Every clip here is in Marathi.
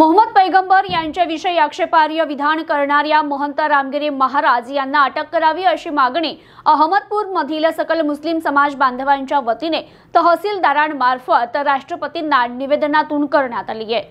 मोहम्मद पैगंबर यांच्याविषयी आक्षेपार्ह विधान करणाऱ्या महंत रामगिरी महाराज यांना अटक करावी अशी मागणी अहमदपूरमधील सकल मुस्लिम समाज बांधवांच्या वतीने तहसीलदारांमार्फत राष्ट्रपतींना निवेदनातून करण्यात आली आहे।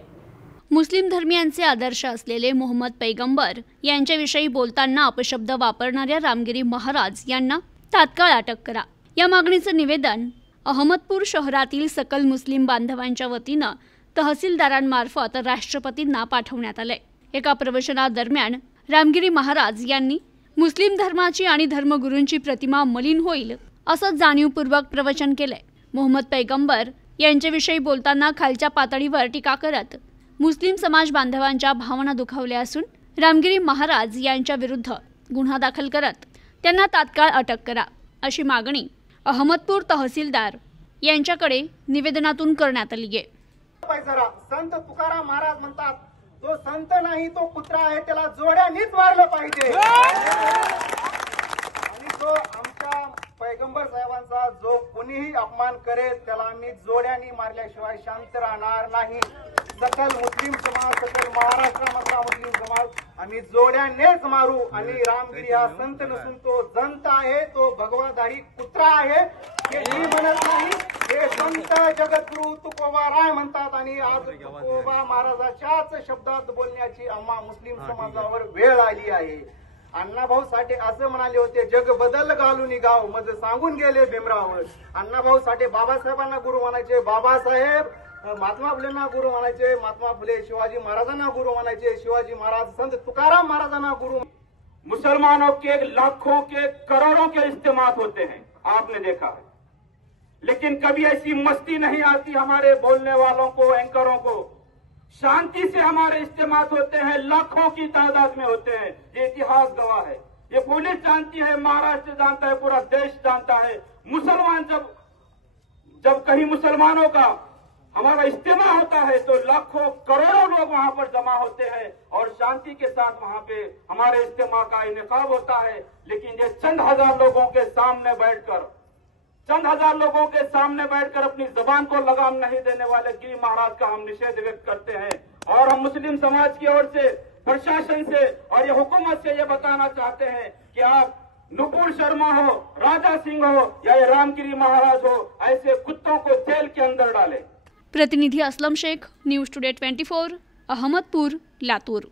मुस्लिम धर्मियांचे आदर्श असलेले मोहम्मद पैगंबर यांच्याविषयी बोलताना अपशब्द वापरणाऱ्या रामगिरी महाराज यांना तात्काळ अटक करा या मागणीचे निवेदन अहमदपूर शहरातील सकल मुस्लिम बांधवांच्या वतीने तहसीलदारांमार्फत राष्ट्रपतींना पाठवण्यात आले। एका प्रवचनादरम्यान रामगिरी महाराज यांनी मुस्लिम धर्माची आणि धर्मगुरूंची प्रतिमा मलिन होईल असं जाणीवपूर्वक प्रवचन केले। मोहम्मद पैगंबर यांच्याविषयी बोलताना खालच्या पातळीवर टीका करत मुस्लिम समाज बांधवांच्या भावना दुखावल्या असून रामगिरी महाराज यांच्या विरुद्ध गुन्हा दाखल करत त्यांना तात्काळ अटक करा अशी मागणी अहमदपूर तहसीलदार यांच्याकडे निवेदनातून करण्यात आली आहे। संत तुकाराम महाराज म्हणतात, जो संत नाही तो कुत्रा आहे, त्याला जोड्यानेच मारलं पाहिजे। आणि तो आमच्या पैगंबर साहेबांचा जो कोणीही अपमान करेल त्याला आम्ही जोड्याने मारल्याशिवाय शांत राहणार नाही। सकल मुस्लिम समाज, सकल महाराष्ट्रामधला मुस्लिम समाज आम्ही जोड्यानेच मारू। आणि रामगिरी हा संत नसून तो जंत आहे, तो भगवाधारी कुत्रा आहे। हे मी म्हणत नाही, हे संत जगद्गुरु तुकोबाराय म्हणतात। आणि आज तुकोबा महाराजाच्याच शब्दात बोलण्याची आम्हा मुस्लिम समाजावर वेळ आली आहे। अण्णाभाऊ साठे असं म्हणाले होते, जग बदल घालून गाव मज सांगून गेले भीमराव। अण्णाभाऊ साठे बाबासाहेबांना गुरु म्हणायचे, बाबासाहेब महात्मा फुलेंना गुरु म्हणायचे, महात्मा फुले शिवाजी महाराजांना गुरु म्हणायचे, शिवाजी महाराज संत तुकाराम महाराजांना गुरु। मुसलमानों के लाखों के करोड़ों के इज्तिमा होते हैं, आपने देखा है, लेकिन कभी ऐसी मस्ती नहीं आती हमारे बोलने वालों को, एंकरों को। शांति से हमारे इज्तिमा होते हैं, लाखों की तादाद में होते हैं। ये इतिहास गवाह है, ये पुलिस जानती है, महाराष्ट्र जानता है, पूरा देश जानता है। मुसलमान जब कहीं मुसलमानों का हमारा इज्तिमा होता है तो लाखों करोड़ों लोग वहां पर जमा होते हैं और शांति के साथ वहां पे हमारे इज्तिमा का इनेकाब होता है। लेकिन ये चंद हजार लोगों के सामने बैठकर अपनी जबान को लगाम नहीं देने वाले गिरी महाराज का हम निषेध व्यक्त करते हैं। और हम मुस्लिम समाज की ओर से, प्रशासन से और ये हुकूमत से ये बताना चाहते हैं कि आप नुपुर शर्मा हो, राजा सिंह हो या ये रामगिरी महाराज हो, ऐसे कुत्तों को जेल के अंदर डालें। प्रतिनिधि असलम शेख, न्यूज़ टुडे 24, अहमदपूर, लातूर।